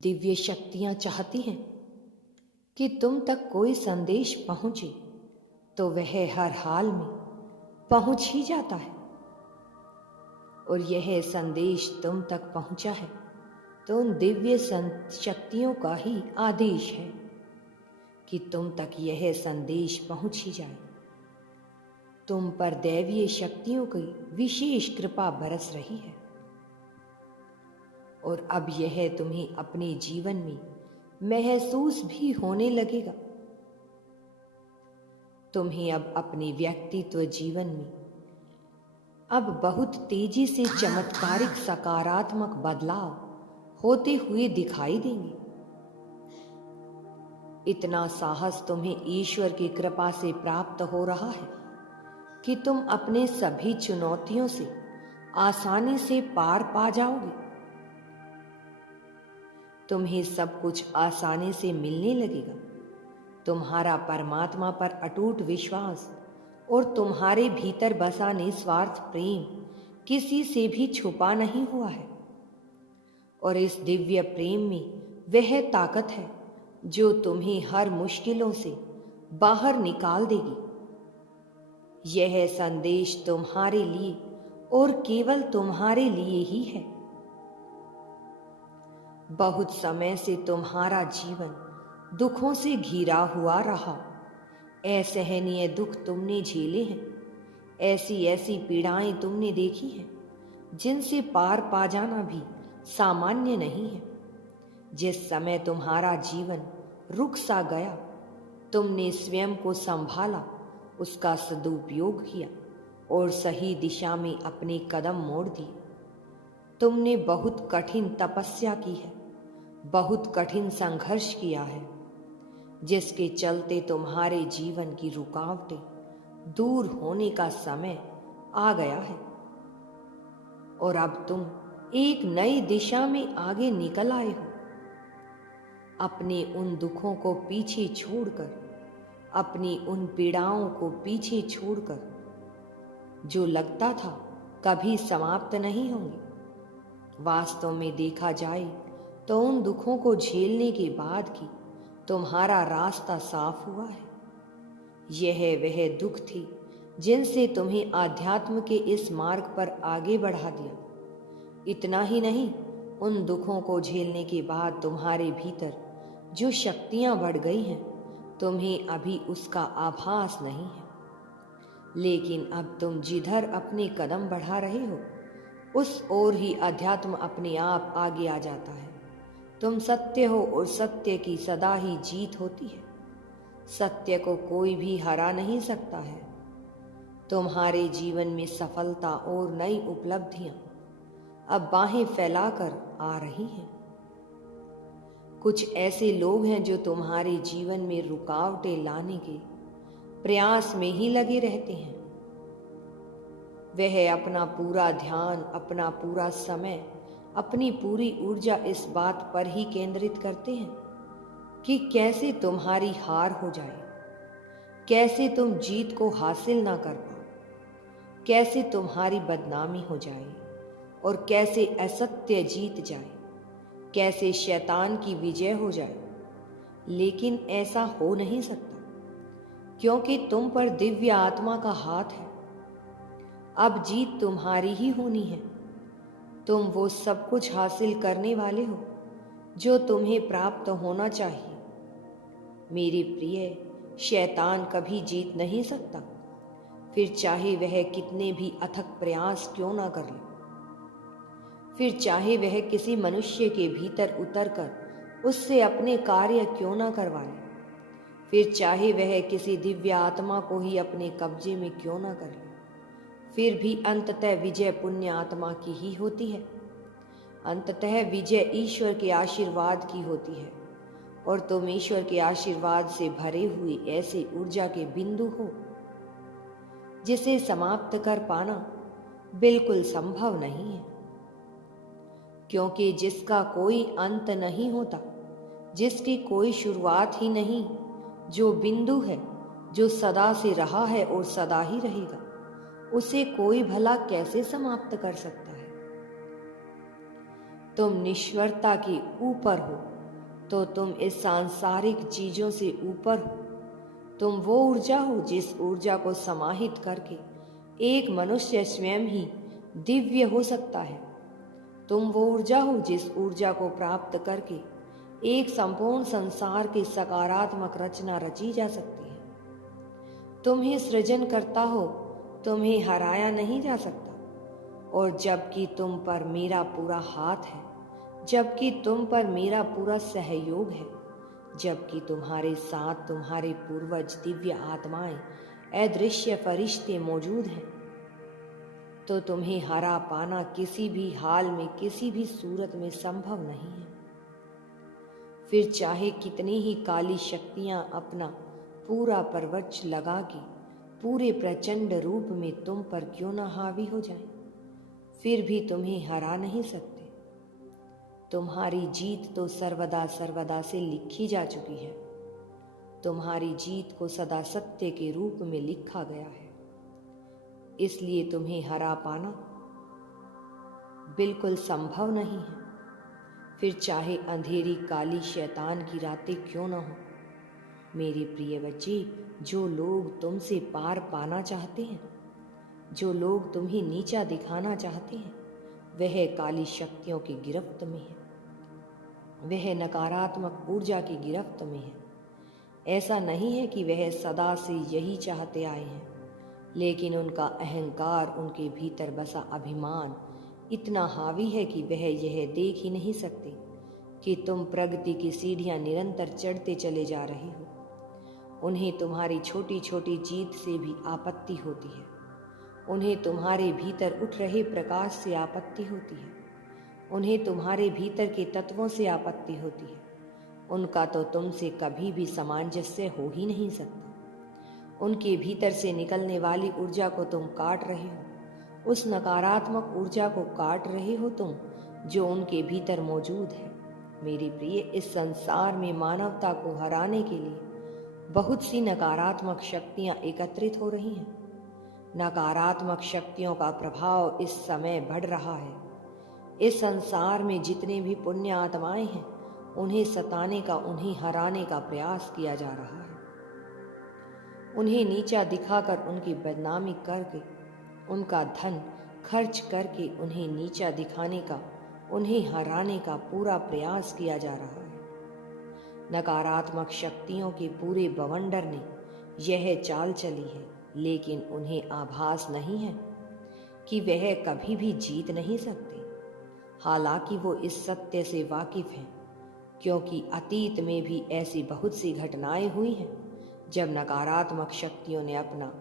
दिव्य शक्तियां चाहती हैं कि तुम तक कोई संदेश पहुंचे तो वह हर हाल में पहुंच ही जाता है। और यह संदेश तुम तक पहुंचा है तो उन दिव्य शक्तियों का ही आदेश है कि तुम तक यह संदेश पहुंच ही जाए। तुम पर दैवीय शक्तियों की विशेष कृपा बरस रही है और अब यह तुम्हें अपने जीवन में महसूस भी होने लगेगा। तुम्हें अब अपने व्यक्तित्व जीवन में अब बहुत तेजी से चमत्कारिक सकारात्मक बदलाव होते हुए दिखाई देंगे। इतना साहस तुम्हें ईश्वर की कृपा से प्राप्त हो रहा है कि तुम अपने सभी चुनौतियों से आसानी से पार पा जाओगे। तुम्हें सब कुछ आसानी से मिलने लगेगा। तुम्हारा परमात्मा पर अटूट विश्वास और तुम्हारे भीतर बसा निस्वार्थ प्रेम किसी से भी छुपा नहीं हुआ है और इस दिव्य प्रेम में वह ताकत है जो तुम्हें हर मुश्किलों से बाहर निकाल देगी। यह संदेश तुम्हारे लिए और केवल तुम्हारे लिए ही है। बहुत समय से तुम्हारा जीवन दुखों से घिरा हुआ रहा। असहनीय दुख तुमने झेले हैं, ऐसी ऐसी पीड़ाएं तुमने देखी हैं जिनसे पार पा जाना भी सामान्य नहीं है। जिस समय तुम्हारा जीवन रुक सा गया, तुमने स्वयं को संभाला, उसका सदुपयोग किया और सही दिशा में अपने कदम मोड़ दिए। तुमने बहुत कठिन तपस्या की है, बहुत कठिन संघर्ष किया है, जिसके चलते तुम्हारे जीवन की रुकावटें दूर होने का समय आ गया है और अब तुम एक नई दिशा में आगे निकल आए हो। अपने उन दुखों को पीछे छोड़कर, अपनी उन पीड़ाओं को पीछे छोड़कर, जो लगता था कभी समाप्त नहीं होंगे। वास्तव में देखा जाए तो उन दुखों को झेलने के बाद की तुम्हारा रास्ता साफ हुआ है। यह वह दुख थी जिनसे तुम्हें आध्यात्म के इस मार्ग पर आगे बढ़ा दिया। इतना ही नहीं, उन दुखों को झेलने के बाद तुम्हारे भीतर जो शक्तियां बढ़ गई हैं, तुम्हें अभी उसका आभास नहीं है। लेकिन अब तुम जिधर अपने कदम बढ़ा रहे हो, उस ओर ही अध्यात्म अपने आप आगे आ जाता है। तुम सत्य हो और सत्य की सदा ही जीत होती है। सत्य को कोई भी हरा नहीं सकता है। तुम्हारे जीवन में सफलता और नई उपलब्धियां अब बाहें फैलाकर आ रही हैं। कुछ ऐसे लोग हैं जो तुम्हारे जीवन में रुकावटें लाने के प्रयास में ही लगे रहते हैं। वह अपना पूरा ध्यान, अपना पूरा समय, अपनी पूरी ऊर्जा इस बात पर ही केंद्रित करते हैं कि कैसे तुम्हारी हार हो जाए, कैसे तुम जीत को हासिल ना कर पाओ, कैसे तुम्हारी बदनामी हो जाए और कैसे असत्य जीत जाए, कैसे शैतान की विजय हो जाए। लेकिन ऐसा हो नहीं सकता क्योंकि तुम पर दिव्य आत्मा का हाथ है। अब जीत तुम्हारी ही होनी है। तुम वो सब कुछ हासिल करने वाले हो जो तुम्हें प्राप्त होना चाहिए। मेरे प्रिय, शैतान कभी जीत नहीं सकता, फिर चाहे वह कितने भी अथक प्रयास क्यों ना कर ले, फिर चाहे वह किसी मनुष्य के भीतर उतरकर उससे अपने कार्य क्यों ना करवाए, फिर चाहे वह किसी दिव्य आत्मा को ही अपने कब्जे में क्यों ना कर ले, फिर भी अंततः विजय पुण्य आत्मा की ही होती है। अंततः विजय ईश्वर के आशीर्वाद की होती है और तुम ईश्वर के आशीर्वाद से भरे हुए ऐसे ऊर्जा के बिंदु हो जिसे समाप्त कर पाना बिल्कुल संभव नहीं है। क्योंकि जिसका कोई अंत नहीं होता, जिसकी कोई शुरुआत ही नहीं, जो बिंदु है, जो सदा से रहा है और सदा ही रहेगा, उसे कोई भला कैसे समाप्त कर सकता है। तुम निश्वरता के ऊपर हो तो तुम इस सांसारिक चीजों से ऊपर हो। तुम वो ऊर्जा हो जिस ऊर्जा को समाहित करके एक मनुष्य स्वयं ही दिव्य हो सकता है। तुम वो ऊर्जा हो जिस ऊर्जा को प्राप्त करके एक संपूर्ण संसार की सकारात्मक रचना रची जा सकती है। तुम ही सृजन करता हो, तुम्हें हराया नहीं जा सकता। और जबकि तुम पर मेरा पूरा हाथ है, जबकि तुम पर मेरा पूरा सहयोग है, जबकि तुम्हारे साथ तुम्हारे पूर्वज दिव्य आत्माएं अदृश्य फरिश्ते मौजूद हैं, तो तुम्हें हरा पाना किसी भी हाल में किसी भी सूरत में संभव नहीं है। फिर चाहे कितनी ही काली शक्तियां अपना पूरा परवच लगा के पूरे प्रचंड रूप में तुम पर क्यों न हावी हो जाएं, फिर भी तुम्हें हरा नहीं सकते। तुम्हारी जीत तो सर्वदा सर्वदा से लिखी जा चुकी है। तुम्हारी जीत को सदा सत्य के रूप में लिखा गया है। इसलिए तुम्हें हरा पाना बिल्कुल संभव नहीं है। फिर चाहे अंधेरी काली शैतान की रातें क्यों न हो। मेरे प्रिय बच्चे, जो लोग तुमसे पार पाना चाहते हैं, जो लोग तुम्हें नीचा दिखाना चाहते हैं, वह काली शक्तियों की गिरफ्त में है, वह नकारात्मक ऊर्जा की गिरफ्त में है। ऐसा नहीं है कि वह सदा से यही चाहते आए हैं, लेकिन उनका अहंकार, उनके भीतर बसा अभिमान इतना हावी है कि वह यह देख ही नहीं सकते कि तुम प्रगति की सीढ़ियां निरंतर चढ़ते चले जा रहे हो। उन्हें तुम्हारी छोटी छोटी जीत से भी आपत्ति होती है। उन्हें तुम्हारे भीतर उठ रहे प्रकाश से आपत्ति होती है। उन्हें तुम्हारे भीतर के तत्वों से आपत्ति होती है। उनका तो तुमसे कभी भी सामंजस्य हो ही नहीं सकता। उनके भीतर से निकलने वाली ऊर्जा को तुम काट रहे हो, उस नकारात्मक ऊर्जा को काट रहे हो तुम, जो उनके भीतर मौजूद है। मेरी प्रिय, इस संसार में मानवता को हराने के लिए बहुत सी नकारात्मक शक्तियां एकत्रित हो रही हैं। नकारात्मक शक्तियों का प्रभाव इस समय बढ़ रहा है। इस संसार में जितने भी पुण्य आत्माएं हैं, उन्हें सताने का, उन्हें हराने का प्रयास किया जा रहा है। उन्हें नीचा दिखाकर, उनकी बदनामी करके, उनका धन खर्च करके उन्हें नीचा दिखाने का, उन्हें हराने का पूरा प्रयास किया जा रहा है। नकारात्मक शक्तियों के पूरे बवंडर ने यह चाल चली है, लेकिन उन्हें आभास नहीं है कि वह कभी भी जीत नहीं सकते। हालांकि वो इस सत्य से वाकिफ हैं, क्योंकि अतीत में भी ऐसी बहुत सी घटनाएं हुई हैं जब नकारात्मक शक्तियों ने अपना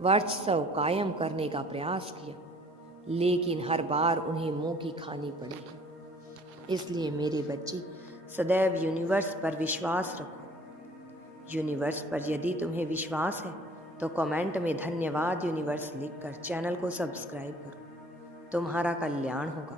वर्चस्व कायम करने का प्रयास किया, लेकिन हर बार उन्हें मुंह की खानी पड़ी। इसलिए मेरे बच्चे, सदैव यूनिवर्स पर विश्वास रखो। यूनिवर्स पर यदि तुम्हें विश्वास है तो कमेंट में धन्यवाद यूनिवर्स लिखकर चैनल को सब्सक्राइब करो। तुम्हारा कल्याण होगा।